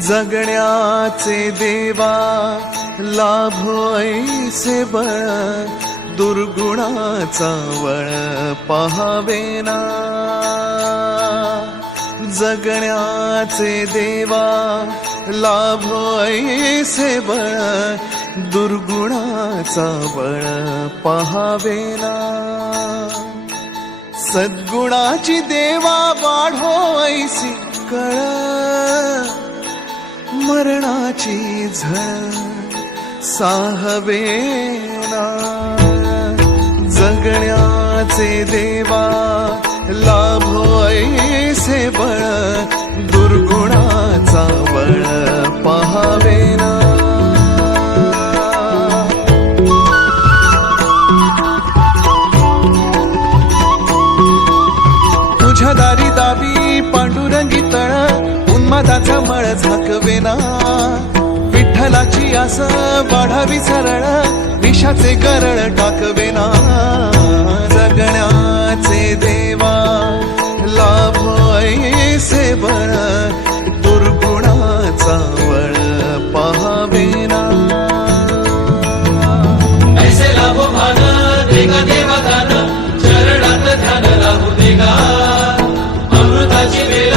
जगण्याचे देवा लाभो ऐसे बळ, दुर्गुणाचा वळ पहावेना। जगण्याचे देवा लाभो ऐसे बळ, दुर्गुणाचा बळ पहावेना। सद्गुणाची देवा वाढो ऐसी कळ, मरणाची झळ साहवेना। जगण्याचे देवा लाभो ऐसे बळ, दुर्गुणाचा बळ पहावेना। तुझ्या दारी दावी पांडुरंगी तळ, उन्मादाचा मळ झाकवेना। विठ्ठलाची आस वाढावी सरळ, विषाचे करळ टाकवेना। जगण्याचे देवा लाभो ऐसे बळ, दुर्गुणाचा बळ पहावेना। ऐसे लाभो भान देगा देवा दान, चरणात ध्यान लागू देगा। अमृताची वेळ